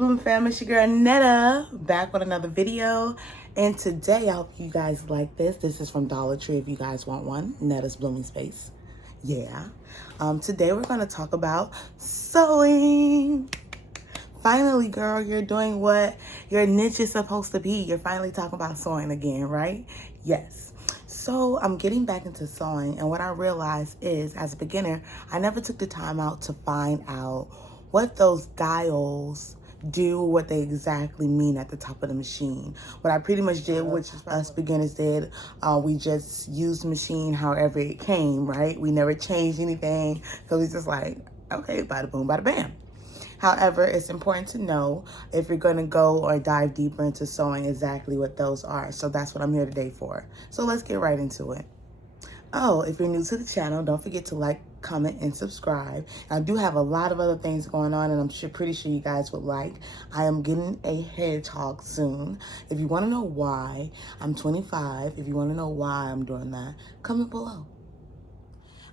Bloom fam, it's your girl Netta, back with another video. And today I hope you guys like this. This is from Dollar Tree if you guys want one. Netta's Blooming Space. Yeah. Today we're going to talk about sewing. Finally, girl, you're doing what your niche is supposed to be. You're finally talking about sewing again, right? Yes. So I'm getting back into sewing, and what I realized is, as a beginner, I never took the time out to find out what those dials do, what they exactly mean at the top of the machine. What I pretty much did, which us beginners did, we just used the machine however it came, right? We never changed anything, so we just like, okay, bada boom, bada bam. However, it's important to know if you're going to go or dive deeper into sewing exactly what those are. So that's what I'm here today for. So let's get right into it. Oh, if you're new to the channel, don't forget to like, comment, and subscribe. I do have a lot of other things going on, and I'm pretty sure you guys would like. I am getting a hedgehog soon. If you want to know why, I'm 25. If you want to know why I'm doing that, comment below.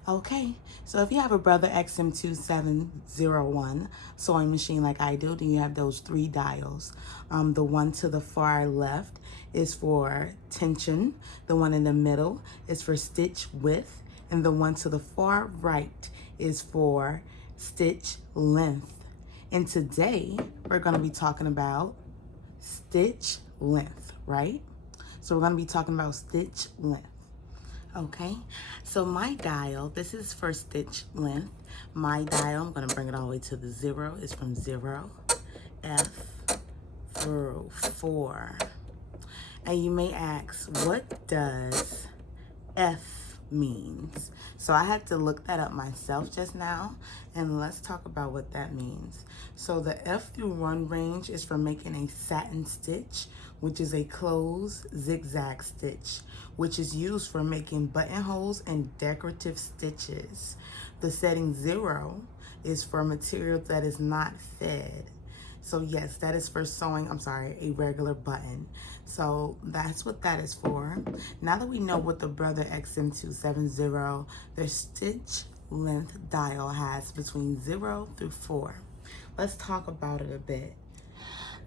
Okay, so if you have a Brother XM2701 sewing machine like I do, then you have those three dials. The one to the far left is for tension, the one in the middle is for stitch width, and the one to the far right is for stitch length. And today we're going to be talking about stitch length, right? So we're going to be talking about stitch length. Okay, so my dial, this is for stitch length. My dial, I'm going to bring it all the way to the 0, is from 0, F through 4. And you may ask, what does F means? So I had to look that up myself just now, and let's talk about what that means. So the F through 1 range is for making a satin stitch, which is a closed zigzag stitch, which is used for making buttonholes and decorative stitches. The setting 0 is for material that is not fed. So yes, that is for sewing, a regular button. So that's what that is for. Now that we know what the Brother XM270, their stitch length dial has between 0 through 4. Let's talk about it a bit.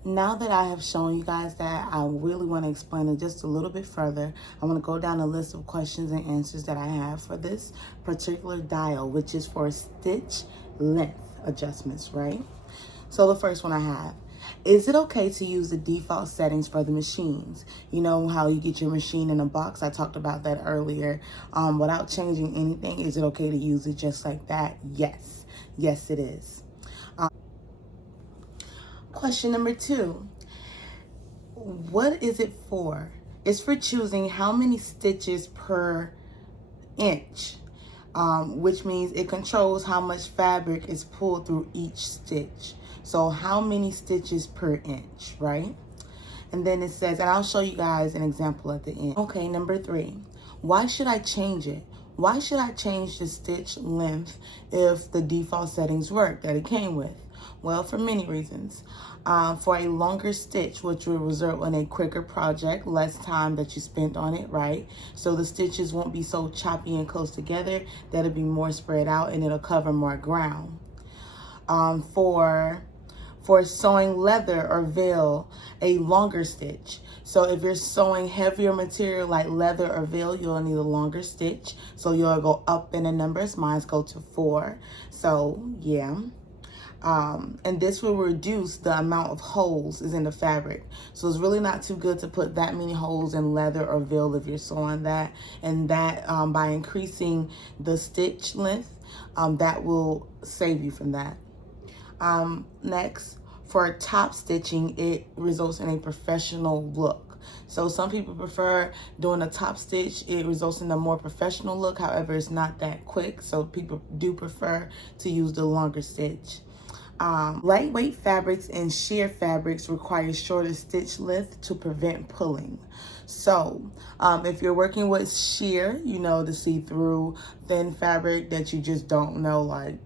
Now that I have shown you guys that, I really want to explain it just a little bit further. I want to go down a list of questions and answers that I have for this particular dial, which is for stitch length adjustments, right? So the first one I have, is it okay to use the default settings for the machines? You know how you get your machine in a box? I talked about that earlier. Without changing anything, is it okay to use it just like that? Yes. Yes, it is. Question number 2, what is it for? It's for choosing how many stitches per inch, which means it controls how much fabric is pulled through each stitch. So how many stitches per inch, right? And then it says, and I'll show you guys an example at the end. Okay, number 3, why should I change it? Why should I change the stitch length if the default settings work that it came with? Well, for many reasons. For a longer stitch, which will result in a quicker project, less time that you spent on it, right? So the stitches won't be so choppy and close together, that'll be more spread out and it'll cover more ground. For sewing leather or veil, a longer stitch. So if you're sewing heavier material like leather or veil, you'll need a longer stitch. So you'll go up in the numbers. Mine's go to 4. So yeah. And this will reduce the amount of holes is in the fabric. So it's really not too good to put that many holes in leather or veil if you're sewing that. And that by increasing the stitch length, that will save you from that. Next, for top stitching, it results in a professional look. So some people prefer doing a top stitch. It results in a more professional look. However, it's not that quick. So people do prefer to use the longer stitch. Lightweight fabrics and sheer fabrics require shorter stitch length to prevent pulling. So if you're working with sheer, you know, the see-through thin fabric that you just don't know, like,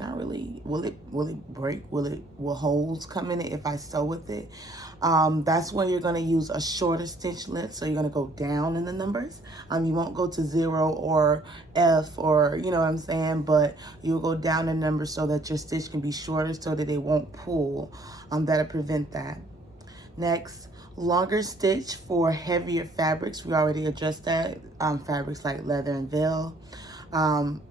can't really, will it break? Will holes come in it if I sew with it? That's when you're gonna use a shorter stitch length. So you're gonna go down in the numbers. You won't go to 0 or F, or you know what I'm saying, but you'll go down in numbers so that your stitch can be shorter so that it won't pull. That'll prevent that. Next, longer stitch for heavier fabrics. We already addressed that. Fabrics like leather and veil.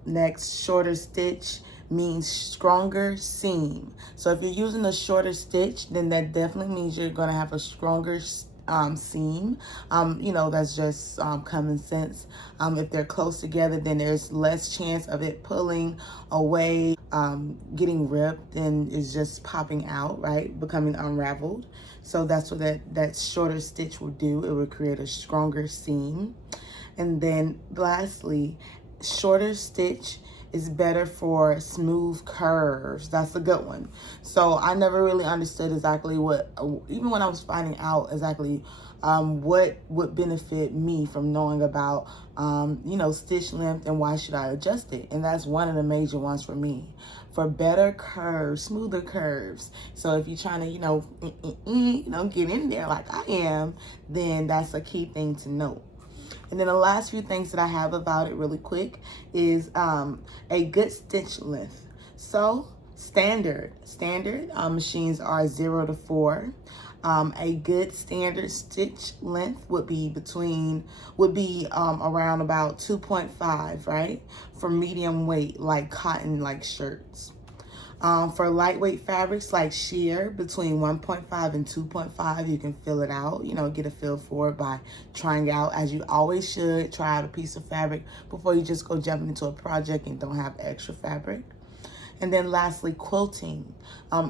Next, shorter stitch means stronger seam. So if you're using a shorter stitch, then that definitely means you're going to have a stronger seam. You know, that's just common sense. If they're close together, then there's less chance of it pulling away, getting ripped, and it's just popping out, right? Becoming unraveled. So that's what that shorter stitch will do. It will create a stronger seam. And then lastly, shorter stitch is better for smooth curves. That's a good one. So I never really understood exactly what, even when I was finding out exactly what would benefit me from knowing about, you know, stitch length and why should I adjust it. And that's one of the major ones for me, for better curves, smoother curves. So if you're trying to, you know, get in there like I am, then that's a key thing to note. And then the last few things that I have about it really quick is a good stitch length. So standard machines are 0 to 4. A good standard stitch length would be around about 2.5, right? For medium weight, like cotton, like shirts. For lightweight fabrics like sheer, between 1.5 and 2.5, you can fill it out, you know, get a feel for it by trying out, as you always should, try out a piece of fabric before you just go jumping into a project and don't have extra fabric. And then lastly, quilting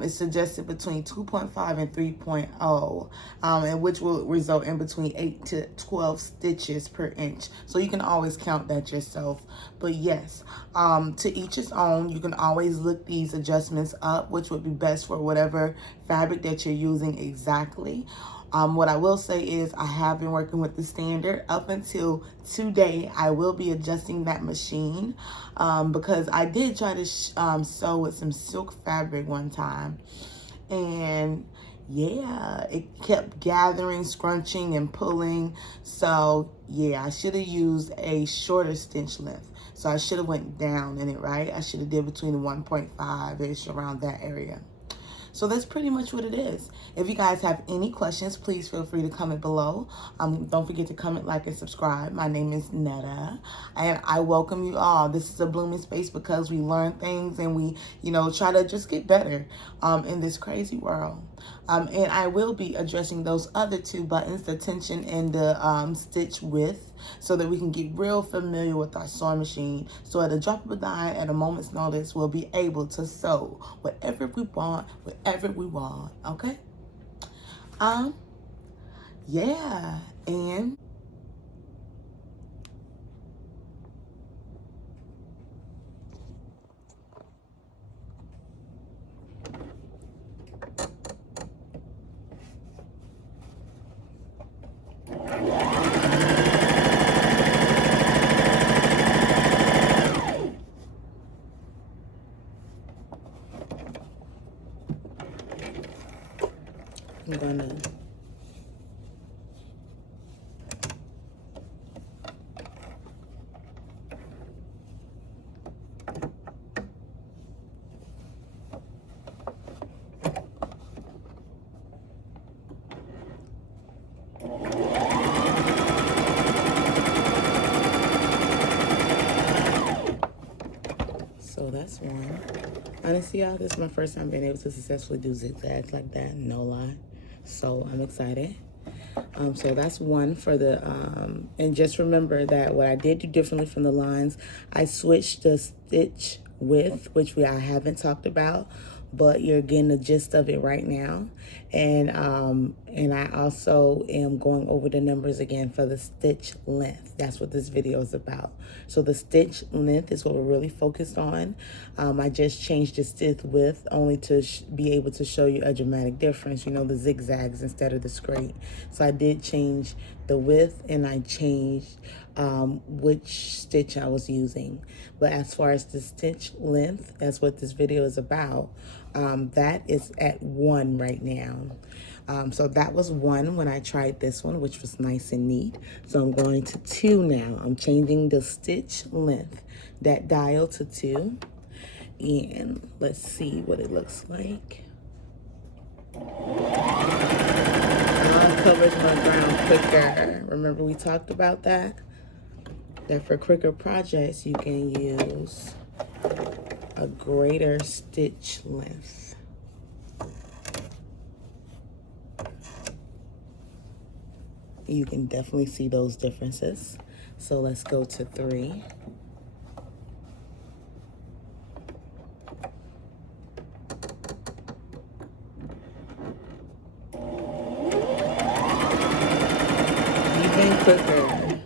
is suggested between 2.5 and 3.0, and which will result in between 8 to 12 stitches per inch. So you can always count that yourself. But yes, to each its own. You can always look these adjustments up, which would be best for whatever fabric that you're using exactly. What I will say is I have been working with the standard up until today. I will be adjusting that machine because I did try to sew with some silk fabric one time, and yeah, it kept gathering, scrunching, and pulling. So yeah, I should have used a shorter stitch length. So I should have went down in it, right? I should have did between 1.5-ish, around that area. So that's pretty much what it is. If you guys have any questions, please feel free to comment below. Don't forget to comment, like, and subscribe. My name is Netta, and I welcome you all. This is a blooming space because we learn things and we, you know, try to just get better in this crazy world. And I will be addressing those other two buttons, the tension and the stitch width, so that we can get real familiar with our sewing machine. So at a drop of a dime, at a moment's notice, we'll be able to sew whatever we want, wherever we want, okay? Yeah, and I'm gonna so that's one. Honestly, y'all, this is my first time being able to successfully do zigzags like that, no lie. So I'm excited. So that's one for the, and just remember that what I did do differently from the lines, I switched the stitch width, which I haven't talked about, but you're getting the gist of it right now. And I also am going over the numbers again for the stitch length. That's what this video is about. So the stitch length is what we're really focused on. I just changed the stitch width only to be able to show you a dramatic difference, you know, the zigzags instead of the straight. So I did change the width, and I changed which stitch I was using. But as far as the stitch length, that's what this video is about, that is at 1 right now. So that was 1 when I tried this one, which was nice and neat. So I'm going to 2 now. I'm changing the stitch length, that dial to 2. And let's see what it looks like. Covers my ground quicker. Remember we talked about that? That for quicker projects, you can use a greater stitch length. You can definitely see those differences. So let's go to 3. Even quicker.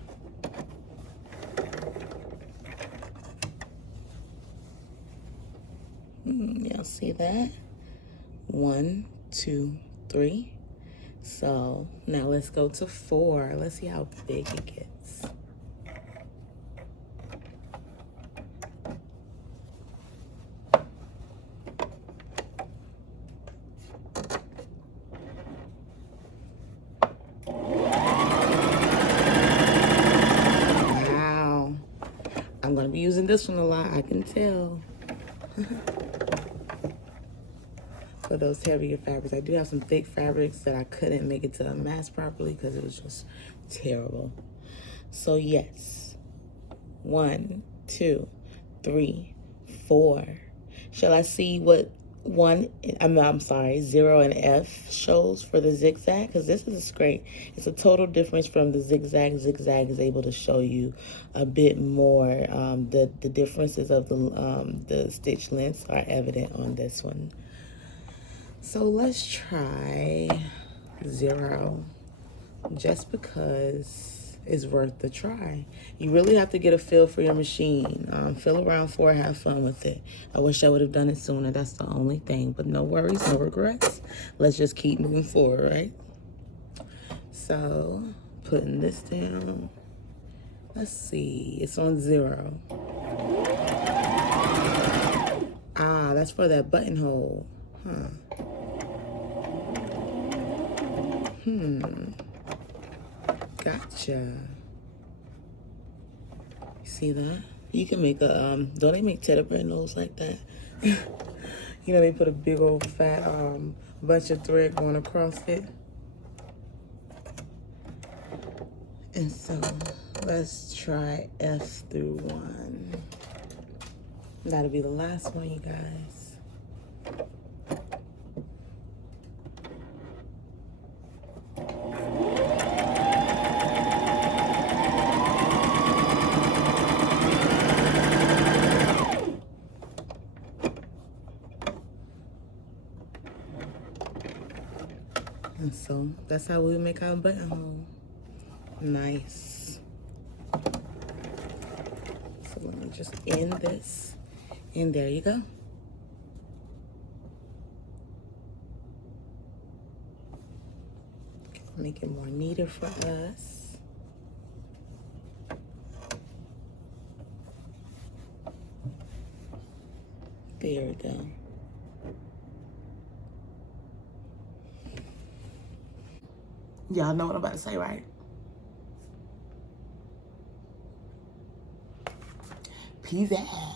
Y'all see that? 1, 2, 3. So now let's go to 4. Let's see how big it gets. Wow. I'm going to be using this one a lot, I can tell. For those heavier fabrics. I do have some thick fabrics that I couldn't make it to mass properly because it was just terrible. So yes, 1, 2, 3, 4. Shall I see what 0 and F shows for the zigzag? Because this is great. It's a total difference from the zigzag. Zigzag is able to show you a bit more. The differences of the stitch lengths are evident on this one. So let's try 0, just because it's worth the try. You really have to get a feel for your machine. Feel around for it, have fun with it. I wish I would have done it sooner. That's the only thing, but no worries, no regrets. Let's just keep moving forward, right? So putting this down. Let's see, it's on 0. Ah, that's for that buttonhole, huh? Gotcha. You see that? You can make a, don't they make teddy bear nose like that? You know, they put a big old fat bunch of thread going across it. And so let's try F through 1. That'll be the last one, you guys. And so that's how we make our buttonhole. Nice. So let me just end this, and there you go. Make it more neater for us. There we go. Y'all know what I'm about to say, right? Peace out.